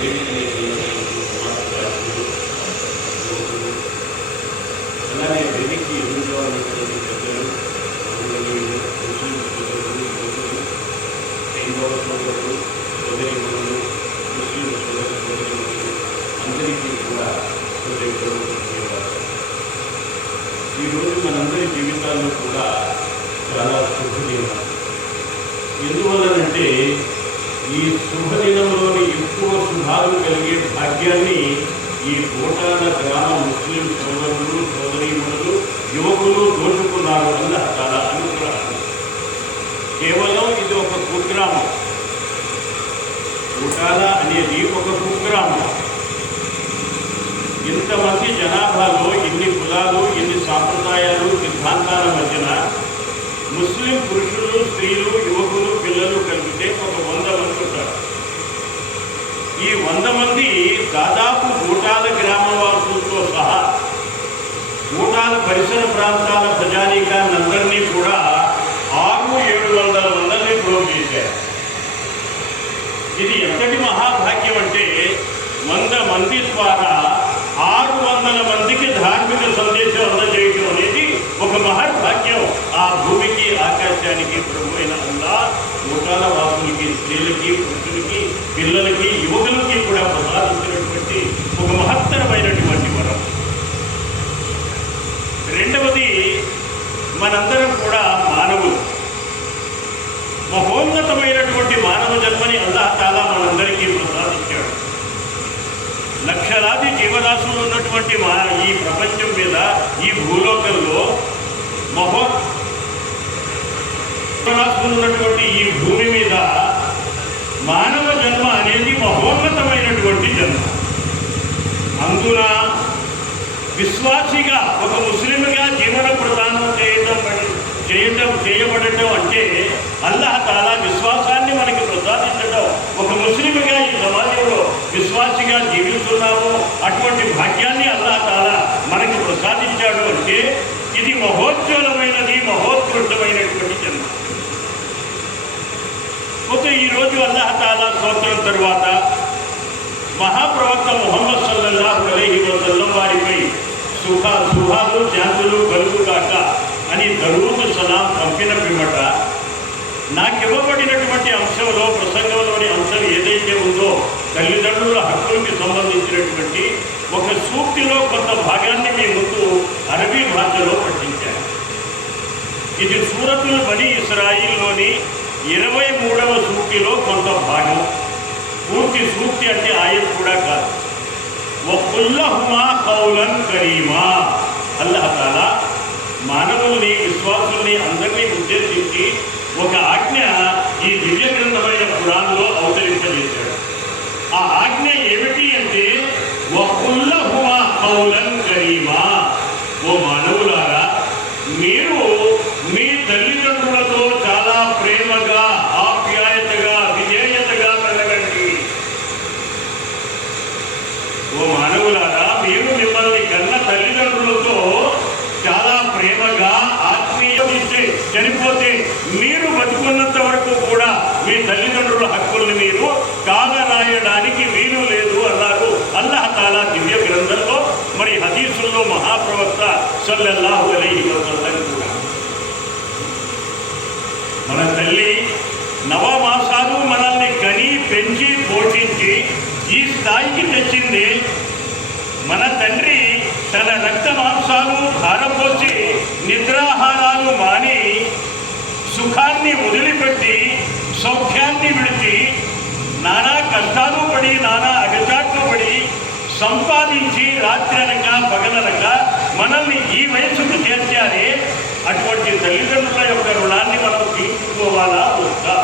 అలానే వేదికకి ఎదురుగా ఉన్నటువంటి పెద్దలు, ముస్లిం సోదరులు, యువకులు, హైందవ సోదరులు, సోదరీమణులు, ముస్లిం సోదరులు అందరికీ కూడా ధన్యవాదాలు. ఈరోజు మనందరి జీవితాల్లో కూడా చాలా శుభదినం. ఎందువల్లనంటే ఈ శుభదినంలోని ఎక్కువ శుభాలు కలిగే భాగ్యాన్ని ఈ కోటాల గ్రామ ముస్లిం సోదరులు, సోదరీమణులు, యువకులు దోచుకున్నారు. అల్లాహ్ చాలా అనుగ్రహాలు. కేవలం ఇది ఒక కుగ్రామం. కోటాల అనేది ఒక కుగ్రామం. ఇంతమంది జనాభాలో ఇన్ని కులాలు, ఇన్ని సాంప్రదాయాలు, సిద్ధాంతాల మధ్యన ముస్లిం పురుషులు, స్త్రీలు, యువకులు, పిల్లలు కలిపితే ఒక 100 మంది ఉంటారు. ఈ 100 మంది దాదాపు కోటాల గ్రామవాసులతో సహా కోటాల పరిసర ప్రాంతాల ప్రజానీకాన్నందరినీ కూడా 600-700 మందిని ప్రోగ్ చేశారు. ఇది ఎంతటి మహాభాగ్యం అంటే 100 మంది ద్వారా 600 మందికి ధార్మిక సందేశం అందజేయడం అనేది ఒక మహర్భాగ్యం. ఆ భూమికి, ఆకాశానికి ప్రభు అయిన అల్లాహ్ కోటాల వాసులకి, స్త్రీలకి, పురుషులకి, పిల్లలకి, యువకులకి కూడా ప్రసాదించినటువంటి ఒక మహత్తరమైనటువంటి వరం. రెండవది, మనందరం కూడా మానవులు. మహోన్నతమైనటువంటి మానవ జన్మని అల్లాహ్ తాలా మనందరికీ ప్రసాదించాడు. లక్షలాది జీవరాశులు ఉన్నటువంటి ఈ ప్రపంచం మీద, ఈ భూలోకంలో జీవరాశులు ఉన్నటువంటి ఈ భూమి మీద మానవ జన్మ అనేది మహోన్నతమైనటువంటి జన్మ. అందున విశ్వాసిగా, ఒక ముస్లింగా జీవన ప్రదానం చేయబడటం అంటే అల్లాహ్ తాలా విశ్వాసాన్ని మనకి ప్రసాదించడం. ఒక ముస్లింగా ఈ సమాజంలో విశ్వాసిగా జీవిస్తున్నాము, అటువంటి భాగ్యాన్ని అల్లాహ్ తాలా మనకి ప్రసాదించాడు అంటే ఇది మహోజ్వలమైనది, మహోత్కృష్టమైనటువంటి జన్మ. పోతే ఈరోజు అల్లాహ్ తాలా స్తోత్రం తరువాత మహాప్రవక్త ముహమ్మద్ సల్లల్లాహు అలైహి వసల్లం వారిపై శుభాలు, శాంతులు కలుగుగాక అని దరూద్ సలాం పంపిన పిమ్మట నాకివ్వబడినటువంటి అంశంలో, ప్రసంగంలోని అంశం ఏదైతే ఉందో తల్లిదండ్రుల హక్కులకి సంబంధించినటువంటి ఒక సూక్తిలో కొంత భాగాన్ని మీ ముందు అరబీ భాషలో పఠించాను. ఇది సూరతుల్ బనీ ఇస్రాయిల్లోని 23వ సూక్తిలో కొంత భాగం. పూర్తి సూక్తి అంటే ఆయత్ కూడా కాదు. వకుల్లహుమా కౌలన్ కరీమా. అల్లాహ్ తాలా మానవుల్ని, విశ్వాసుల్ని అందరినీ ఉద్దేశించి ఒక ఆజ్ఞ ఈ దివ్య గ్రంథమైన ఖురాన్లో అవతరింపజేశాడు. ఆ ఆజ్ఞ ఏమిటి అంటే వకుల్లహుమా కౌలన్ కరీమా. ఓ మానవులారా, మీరు మీ తల్లిదండ్రులతో చాలా ప్రేమగా, ఆప్యాయతగా, విధేయతగా మెలగండి. ఓ మానవులారా, మీరు మిమ్మల్ని కన్న తల్లిదండ్రులతో చాలా ప్రేమగా, ఆత్మీయమిస్తే చనిపోతే మీరు బతుకున్నంత వరకు కూడా మీ తల్లిదండ్రుల హక్కుల్ని మీరు కాలరాయడానికి వీలు లేదు అన్నారు అల్లాహ్ తాలా దివ్య గ్రంథంలో. మరి హదీసుల్లో మహాప్రవక్త సల్లల్లాహు అలైహి వసల్లం కూడా మన తల్లి నవమాసాలు మనల్ని కని, పెంచి, పోషించి ఈ స్థాయికి తెచ్చింది. మన తండ్రి తన రక్త మాంసాలు ధారపోసి, నిద్రాహారాలు మాని, సుఖాన్ని వదిలిపెట్టి, సౌఖ్యాన్ని విడిచి, నానా కష్టాలు పడి, నానా అగచాట్లు పడి సంపాదించి రాత్రనక పగలనక మనల్ని ఈ వయసుకు చేర్చారే. అటువంటి తల్లిదండ్రుల యొక్క రుణాన్ని మనం తీర్చుకోవాలా వద్దా?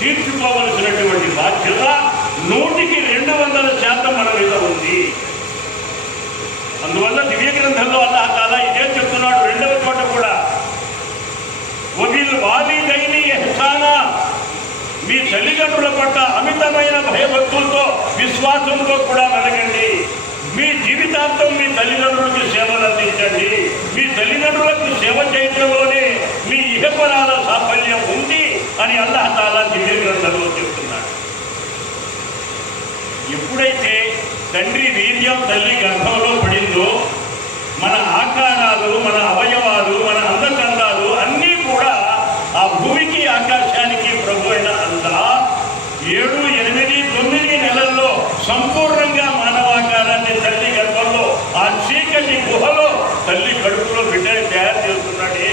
తీర్చుకోవలసినటువంటి బాధ్యత 100% మన మీద ఉంది. అందువల్ల దివ్య గ్రంథంలో అల్లాహ్ తాలా ఇదే చెప్తున్నాడు. 2వ చోట కూడా వబిల్ వాలిదైని ఇహ్సానా. మీ తల్లిదండ్రుల పట్ల అమితమైన భయభక్తులతో, విశ్వాసంతో కూడా మెలగండి. మీ జీవితాంతం మీ తల్లిదండ్రులకు సేవలు అందించండి. మీ తల్లిదండ్రులకు సేవ చేయడంలోనే మీ ఇహపరాల సాఫల్యం ఉంది అని అల్లాహ్ తాలా దివ్య గ్రంథంలో చెప్తున్నాడు. ఎప్పుడైతే తండ్రి వీర్యం తల్లి గర్భంలో పడిందో మన ఆకారాలు, మన అవయవాలు, మన అందచందాలు అన్నీ కూడా ఆ భూమికి ఆకాశానికి ప్రభు అయిన అల్లా 7, 8, 9 నెలల్లో సంపూర్ణంగా మానవాకారాన్ని తల్లి గర్భంలో ఆ చీకటి గుహలో తల్లి కడుపులో బిడ్డని తయారు చేస్తున్నాడే.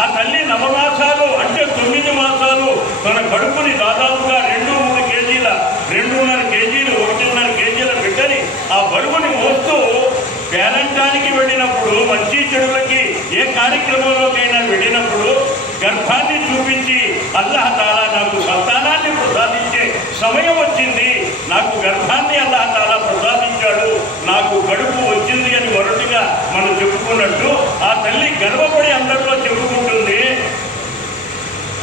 ఆ తల్లి నవమాసాలు అంటే 9 మాసాలు తన కడుపుని దాదాపుగా 2-3 కేజీల 2.5 కేజీలు 1.5 కేజీల బిడ్డని ఆ బరువుని మోస్తూ పేరంటానికి వెళ్ళినప్పుడు, మంచి చెడులకి ఏ కార్యక్రమంలోకైనా వెళ్ళినప్పుడు గర్భాన్ని చూపించి అల్లాహ్ తాలా నాకు సంతానాన్ని ప్రసాదించే సమయం వచ్చింది, నాకు గర్భాన్ని అల్లాహ్ తాలా ప్రసాదించాడు, నాకు కడుపు వచ్చింది అని మొదటిగా మనం చెప్పుకున్నట్టు ఆ తల్లి గర్వపడి అందరిలో చెప్పుకుంటుంది.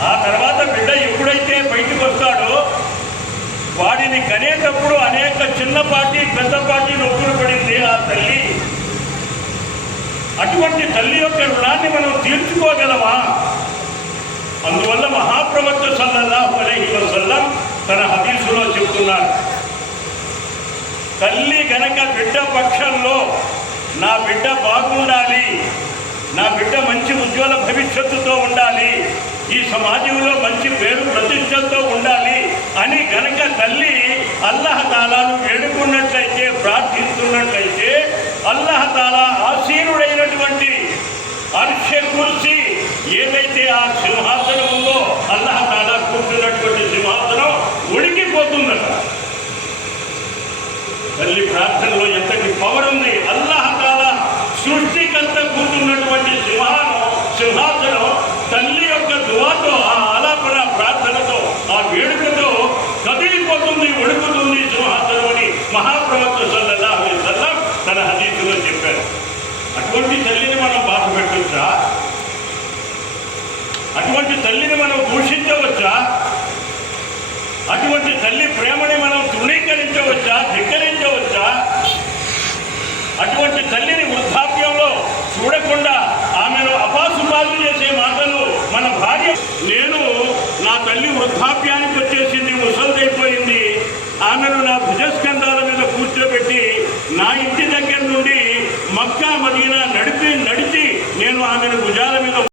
ఆ తర్వాత బిడ్డ ఎప్పుడైతే బయటకు వస్తాడో వాడిని కనేటప్పుడు అనేక చిన్నపాటి పెద్దపాటి నొప్పులు పడింది ఆ తల్లి. అటువంటి తల్లి యొక్క రుణాన్ని మనం తీర్చుకోగలమా? అందువల్ల మహాప్రవక్త సల్లల్లాహు అలైహి వసల్లం తన హదీసులో చెప్తున్నారు, తల్లి గనక బిడ్డ పక్షంలో నా బిడ్డ బాగుండాలి, నా బిడ్డ మంచి ఉజ్వల భవిష్యత్తుతో ఉండాలి, ఈ సమాజంలో మంచి పేరు ప్రతిష్టతో ఉండాలి అని గనక తల్లి అల్లాహ్ తాలాను వేడుకున్నట్లయితే, ప్రార్థిస్తున్నట్లయితే అల్లాహ్ తాలా ఆసీనుడైనటువంటి అర్ష్ కుర్సీ ఏదైతే ఆ సింహాసనం ఉందో అల్లాహ్ తాలా కూర్చున్నటువంటి సింహాసనం ఉడికిపోతుందట. తల్లి ప్రార్థనలో ఎంతటి పవర్ ఉంది! అల్లాహ్ తాలా సృష్టికంత కూర్చున్నటువంటి సింహాసనం తల్లి యొక్క దువాతో, ఆ ఆలాపన ప్రార్థనతో, ఆ వేడుకతో కదిలిపోతుంది, ఉడుకుతుంది సింహాసనం అని మహాప్రవక్త సల్లల్లాహు అలైహి వసల్లం తన హదీసులో చెప్పారు. అటువంటి తల్లిని మనం బాధ పెట్టవచ్చా? అటువంటి తల్లిని మనం దూషించవచ్చా? అటువంటి తల్లి ప్రేమని మనం తృణీకరించవచ్చా, ధిక్కరించవచ్చా? అటువంటి తల్లిని వృద్ధాప్యంలో చూడకుండా ఆమెను అపాసుపాలు చేసే మాటలు మన భార్య, నేను నా తల్లి వృద్ధాప్యానికి వచ్చేసింది, ముసలిదైపోయింది, ఆమెను నా